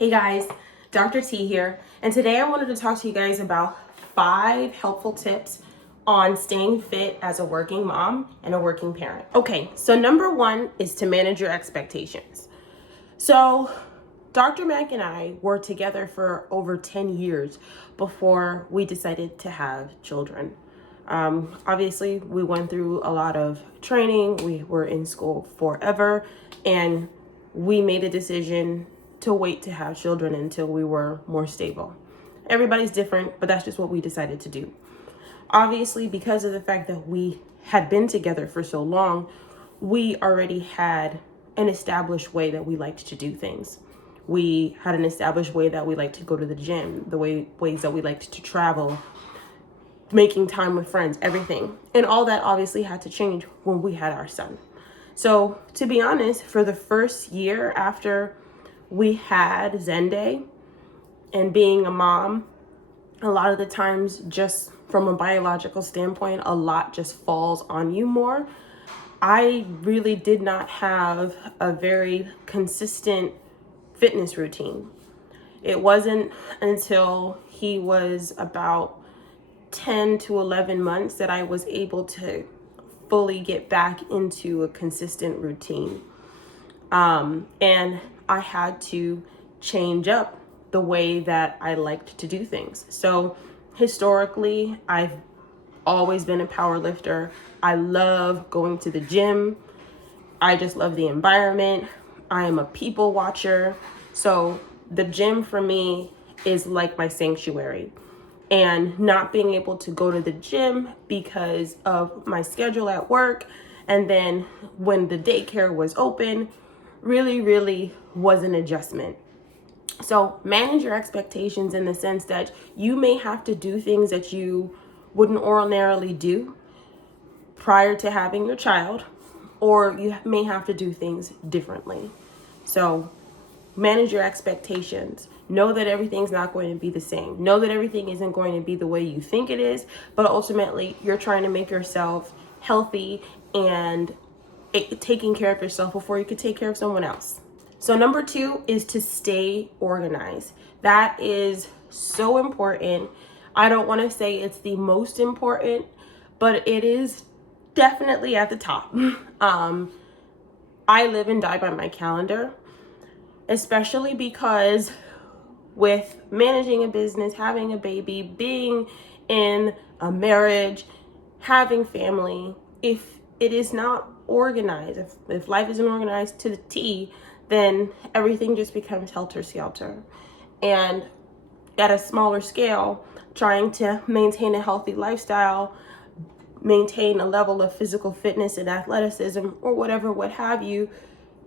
Hey guys, Dr. T here, and today I wanted to talk to you guys about 5 helpful tips on staying fit as a working mom and a working parent. Okay, so number 1 is to manage your expectations. So Dr. Mack and I were together for over 10 years before we decided to have children. Obviously, we went through a lot of training, we were in school forever, and we made a decision to wait to have children until we were more stable. Everybody's different, but that's just what we decided to do. Obviously, because of the fact that we had been together for so long, we already had an established way that we liked to do things. We had an established way that we liked to go to the gym, ways that we liked to travel, making time with friends, everything. And all that obviously had to change when we had our son. So to be honest, for the first year after we had Zende and being a mom, a lot of the times, just from a biological standpoint, a lot just falls on you more. I really did not have a very consistent fitness routine. It wasn't until he was about 10 to 11 months that I was able to fully get back into a consistent routine. And I had to change up the way that I liked to do things. So historically, I've always been a power lifter. I love going to the gym. I just love the environment. I am a people watcher. So the gym for me is like my sanctuary. And not being able to go to the gym because of my schedule at work, and then when the daycare was open, really was an adjustment. So manage your expectations in the sense that you may have to do things that you wouldn't ordinarily do prior to having your child, or you may have to do things differently. So manage your expectations. Know that everything's not going to be the same. Know that everything isn't going to be the way you think it is, but ultimately you're trying to make yourself healthy and taking care of yourself before you could take care of someone else. So number 2 is to stay organized. That is so important. I don't want to say it's the most important, but it is definitely at the top. I live and die by my calendar, especially because with managing a business, having a baby, being in a marriage, having family, if it is not organized, if life isn't organized to the T, then everything just becomes helter-skelter. And at a smaller scale, trying to maintain a healthy lifestyle, maintain a level of physical fitness and athleticism, or whatever, what have you,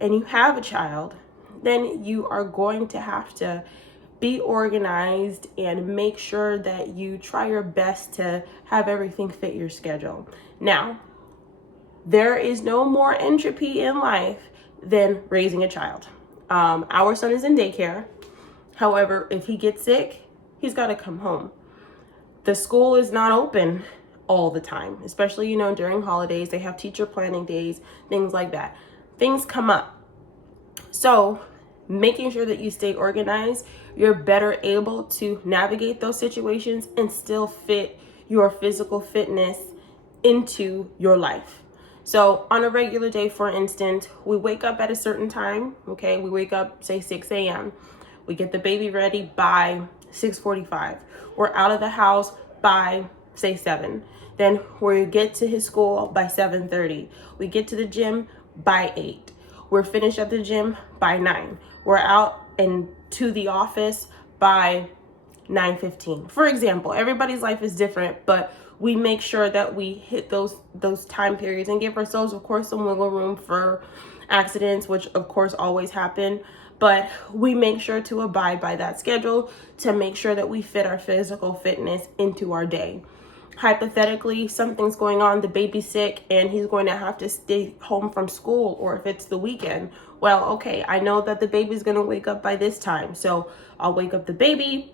and you have a child, then you are going to have to be organized and make sure that you try your best to have everything fit your schedule. Now, there is no more entropy in life than raising a child. Our son is in daycare. However, if he gets sick, he's got to come home. The school is not open all the time, especially, during holidays. They have teacher planning days, things like that. Things come up. So making sure that you stay organized, you're better able to navigate those situations and still fit your physical fitness into your life. So on a regular day, for instance, we wake up at a certain time, okay? We wake up, say 6 a.m. We get the baby ready by 6:45. We're out of the house by, say 7. Then we get to his school by 7:30. We get to the gym by 8. We're finished at the gym by 9. We're out and to the office by 9:15. For example, everybody's life is different, but we make sure that we hit those time periods and give ourselves, of course, some wiggle room for accidents, which of course always happen. But we make sure to abide by that schedule to make sure that we fit our physical fitness into our day. Hypothetically, something's going on, the baby's sick and he's going to have to stay home from school, or if it's the weekend, well, okay, I know that the baby's going to wake up by this time, so I'll wake up the baby.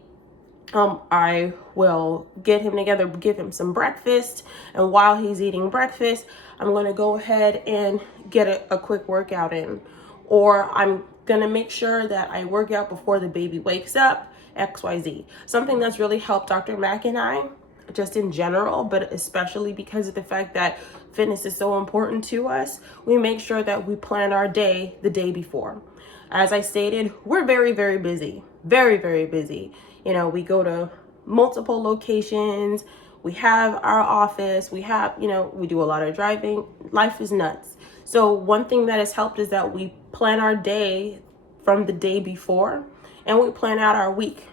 I will get him together, give him some breakfast, and while he's eating breakfast, I'm going to go ahead and get a quick workout in, or I'm gonna make sure that I work out before the baby wakes up, XYZ. Something that's really helped Dr. Mack and I, just in general, but especially because of the fact that fitness is so important to us, we make sure that we plan our day the day before. As I stated, we're very, very busy, very, very busy. You know, we go to multiple locations, we have our office, we have, you know, we do a lot of driving. Life is nuts. So one thing that has helped is that we plan our day from the day before, and we plan out our week.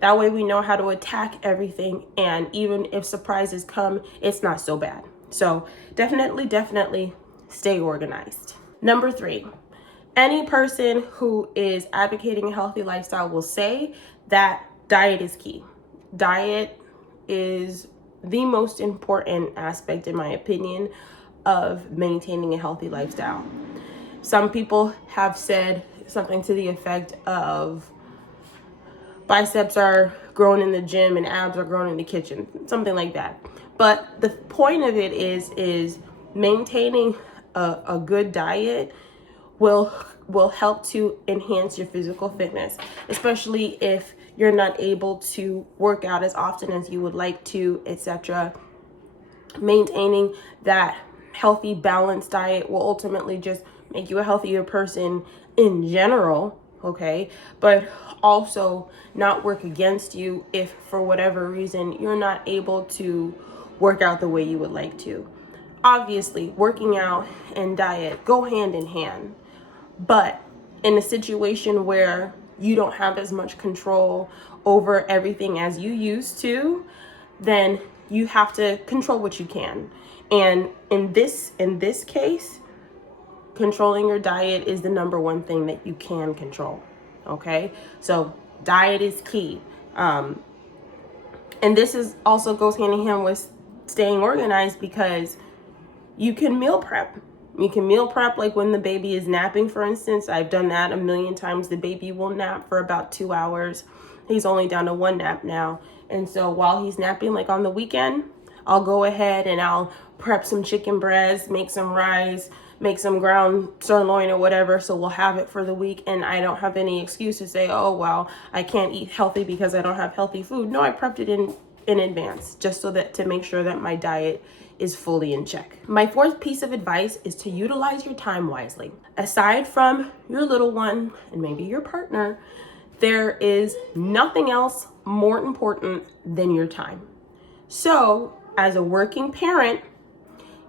That way we know how to attack everything, and even if surprises come, it's not so bad. So definitely stay organized. Number 3, any person who is advocating a healthy lifestyle will say that diet is key. Diet is the most important aspect, in my opinion, of maintaining a healthy lifestyle. Some people have said something to the effect of biceps are grown in the gym and abs are grown in the kitchen, something like that. But the point of it is maintaining a good diet will help to enhance your physical fitness, especially if you're not able to work out as often as you would like to, etc. Maintaining that healthy, balanced diet will ultimately just make you a healthier person in general, okay? But also not work against you if for whatever reason you're not able to work out the way you would like to. Obviously, working out and diet go hand in hand. But in a situation where you don't have as much control over everything as you used to, then you have to control what you can. And in this case, controlling your diet is the number one thing that you can control. Okay? So diet is key. And this is also goes hand in hand with staying organized, because you can meal prep. You can meal prep like when the baby is napping, for instance. I've done that a million times. The baby will nap for about 2 hours. He's only down to 1 nap now. And so while he's napping, like on the weekend, I'll go ahead and I'll prep some chicken breast, make some rice, make some ground sirloin or whatever. So we'll have it for the week, and I don't have any excuse to say, oh, well, I can't eat healthy because I don't have healthy food. No, I prepped it in advance, just so that to make sure that my diet is fully in check. My 4th piece of advice is to utilize your time wisely. Aside from your little one and maybe your partner, there is nothing else more important than your time. So as a working parent,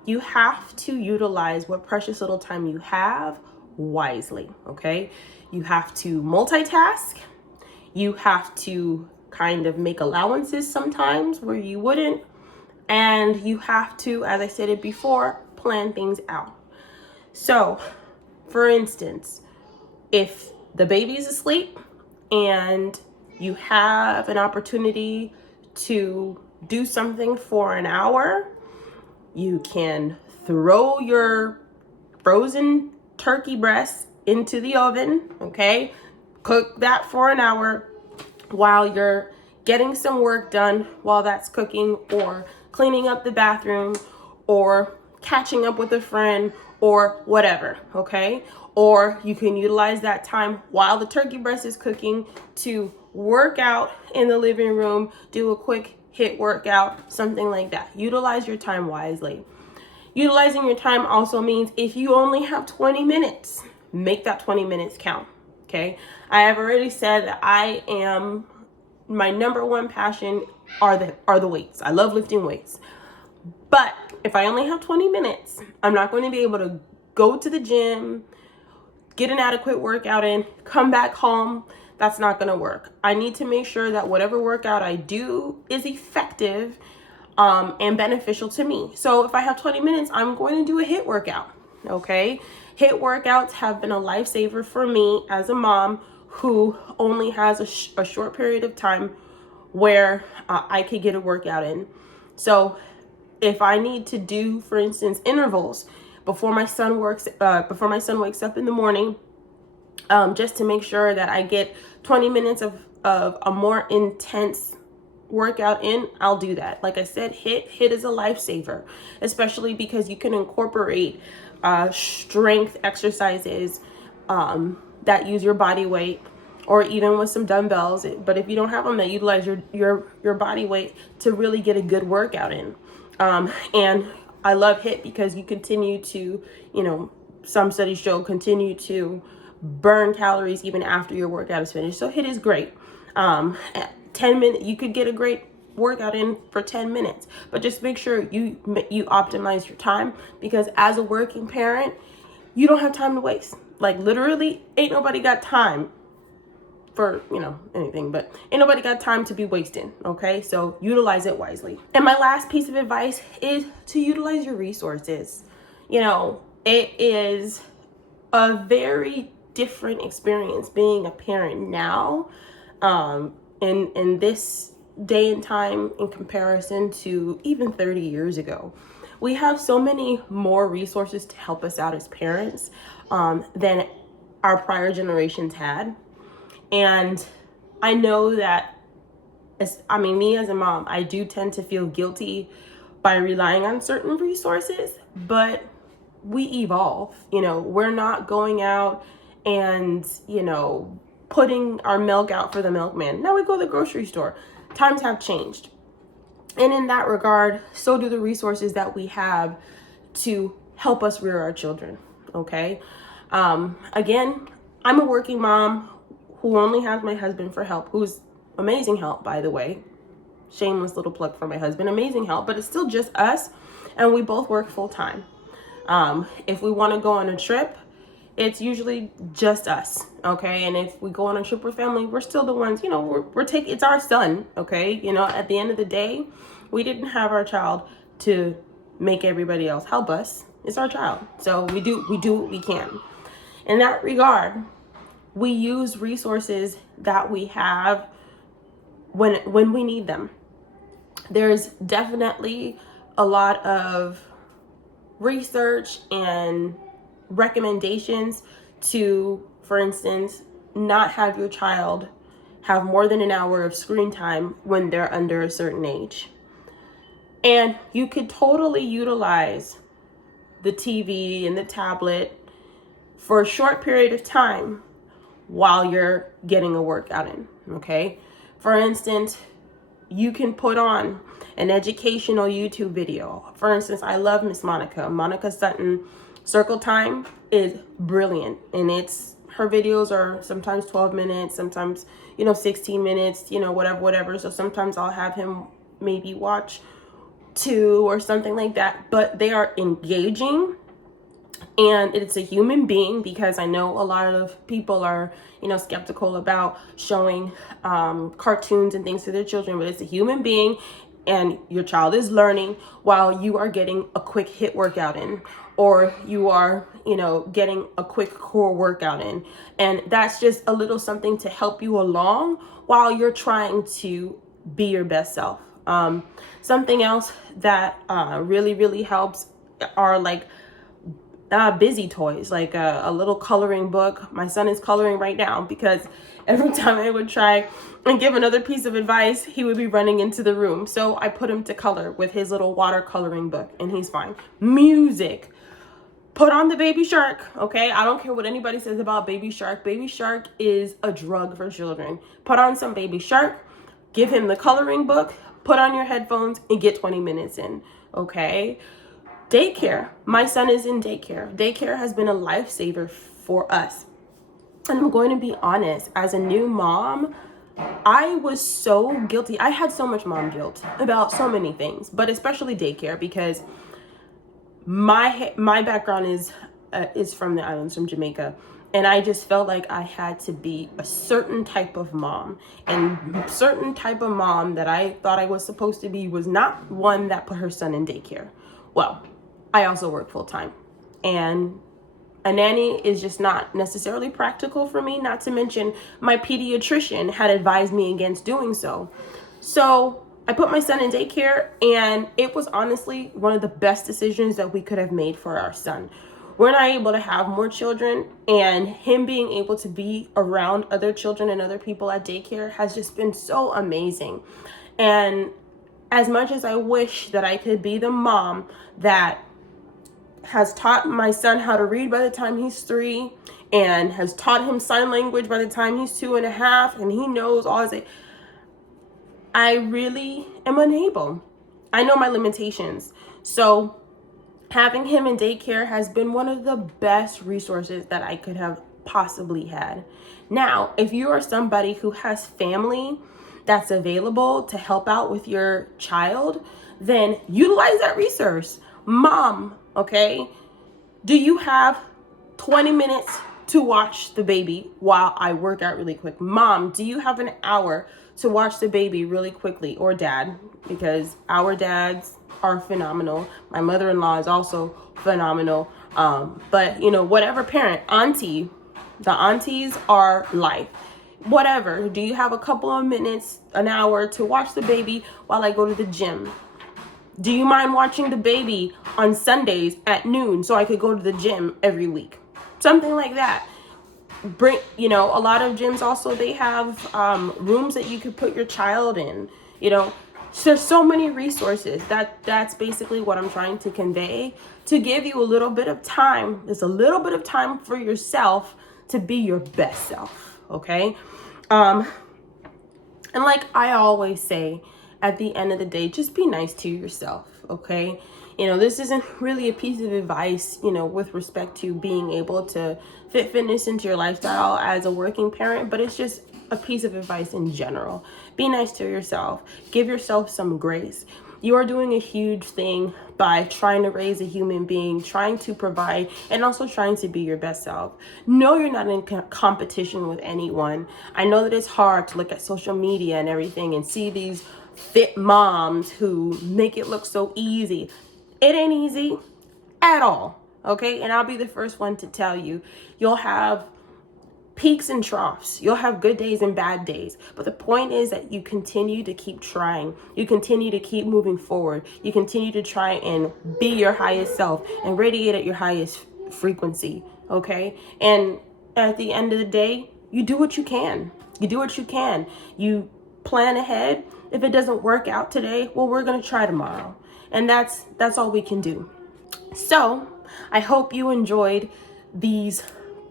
you have to utilize what precious little time you have wisely, okay? You have to multitask. You have to kind of make allowances sometimes where you wouldn't. And you have to, as I stated before, plan things out. So, for instance, if the baby's asleep and you have an opportunity to do something for an hour, you can throw your frozen turkey breast into the oven, okay? Cook that for an hour while you're getting some work done while that's cooking, or cleaning up the bathroom, or catching up with a friend, or whatever, okay? Or you can utilize that time while the turkey breast is cooking to work out in the living room, do a quick HIIT workout, something like that. Utilize your time wisely. Utilizing your time also means if you only have 20 minutes, make that 20 minutes count, okay? I have already said that my number one passion are the weights. I love lifting weights. But if I only have 20 minutes, I'm not going to be able to go to the gym, get an adequate workout in, come back home. That's not going to work. I need to make sure that whatever workout I do is effective and beneficial to me. So if I have 20 minutes, I'm going to do a HIIT workout, okay? HIIT workouts have been a lifesaver for me as a mom who only has a short period of time where I could get a workout in. So if I need to do, for instance, intervals before my son wakes up in the morning, just to make sure that I get 20 minutes of a more intense workout in, I'll do that. Like I said, HIIT is a lifesaver, especially because you can incorporate strength exercises that use your body weight, or even with some dumbbells. But if you don't have them, that utilize your body weight to really get a good workout in. And I love HIIT because you continue to, some studies show continue to burn calories even after your workout is finished. So HIIT is great. 10 minutes, you could get a great workout in for 10 minutes, but just make sure you optimize your time, because as a working parent, you don't have time to waste. Like literally ain't nobody got time for, anything, but ain't nobody got time to be wasting. Okay. So utilize it wisely. And my last piece of advice is to utilize your resources. It is a very different experience being a parent now, in this day and time in comparison to even 30 years ago. We have so many more resources to help us out as parents, than our prior generations had. And I know that, me as a mom, I do tend to feel guilty by relying on certain resources, but we evolve. We're not going out and, putting our milk out for the milkman. Now we go to the grocery store. Times have changed. And in that regard, so do the resources that we have to help us rear our children. Okay. Again, I'm a working mom who only has my husband for help, who's amazing help, by the way. Shameless little plug for my husband, amazing help, but it's still just us, and we both work full time. If we want to go on a trip, it's usually just us. Okay. And if we go on a trip with family, we're still the ones, it's our son. Okay. At the end of the day, we didn't have our child to make everybody else help us. It's our child. So we do what we can. In that regard, we use resources that we have when we need them. There's definitely a lot of research and recommendations to, for instance, not have your child have more than an hour of screen time when they're under a certain age. And you could totally utilize the TV and the tablet for a short period of time while you're getting a workout in. Okay. For instance, you can put on an educational YouTube video. For instance, I love Miss Monica Sutton. Circle Time is brilliant, and her videos are sometimes 12 minutes, sometimes 16 minutes, whatever. So sometimes I'll have him maybe watch 2 or something like that, but they are engaging. And it's a human being, because I know a lot of people are, skeptical about showing cartoons and things to their children, but it's a human being, and your child is learning while you are getting a quick HIIT workout in, or you are, getting a quick core workout in. And that's just a little something to help you along while you're trying to be your best self. Something else that really, really helps are like busy toys, like a little coloring book. My son is coloring right now, because every time I would try and give another piece of advice, he would be running into the room. So I put him to color with his little watercoloring book, and he's fine. Music. Put on the Baby Shark. Okay. I don't care what anybody says about Baby Shark. Baby Shark is a drug for children. Put on some Baby Shark, give him the coloring book, put on your headphones, and get 20 minutes in. Okay. Daycare. My son is in daycare. Daycare has been a lifesaver for us. And I'm going to be honest, as a new mom, I was so guilty. I had so much mom guilt about so many things, but especially daycare, because my background is from the islands, from Jamaica. And I just felt like I had to be a certain type of mom, and certain type of mom that I thought I was supposed to be was not one that put her son in daycare. Well, I also work full time, and a nanny is just not necessarily practical for me, not to mention my pediatrician had advised me against doing so. So I put my son in daycare, and it was honestly one of the best decisions that we could have made for our son. We're not able to have more children, and him being able to be around other children and other people at daycare has just been so amazing. And as much as I wish that I could be the mom that has taught my son how to read by the time he's 3 and has taught him sign language by the time he's 2.5, and he knows all his. I really am unable. I know my limitations. So having him in daycare has been one of the best resources that I could have possibly had. Now, if you are somebody who has family that's available to help out with your child, then utilize that resource. Mom, okay, do you have 20 minutes to watch the baby while I work out really quick? Mom, do you have an hour to watch the baby really quickly? Or dad, because our dads are phenomenal. My mother-in-law is also phenomenal. But you know, whatever parent, auntie, the aunties are life. Whatever, do you have a couple of minutes, an hour to watch the baby while I go to the gym? Do you mind watching the baby on Sundays at noon so I could go to the gym every week? Something like that. Bring, you know, a lot of gyms also, they have rooms that you could put your child in, you know. So there's so many resources. That's basically what I'm trying to convey, to give you a little bit of time. There's a little bit of time for yourself to be your best self, okay? And like I always say, at the end of the day, just be nice to yourself, okay? You know, this isn't really a piece of advice, you know, with respect to being able to fit fitness into your lifestyle as a working parent, but it's just a piece of advice in general. Be nice to yourself. Give yourself some grace. You are doing a huge thing by trying to raise a human being, trying to provide, and also trying to be your best self. No, you're not in competition with anyone. I know that it's hard to look at social media and everything and see these fit moms who make it look so easy. It ain't easy at all, okay? And I'll be the first one to tell you, you'll have peaks and troughs. You'll have good days and bad days. But the point is that you continue to keep trying. You continue to keep moving forward. You continue to try and be your highest self and radiate at your highest frequency, okay? And at the end of the day, you do what you can. You do what you can. You plan ahead. If it doesn't work out today, well, we're going to try tomorrow. And that's all we can do. So I hope you enjoyed these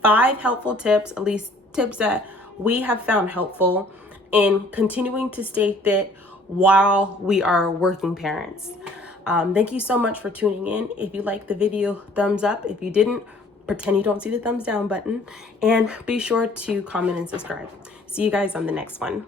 5 helpful tips, at least tips that we have found helpful in continuing to stay fit while we are working parents. Thank you so much for tuning in. If you liked the video, thumbs up. If you didn't, pretend you don't see the thumbs down button. And be sure to comment and subscribe. See you guys on the next one.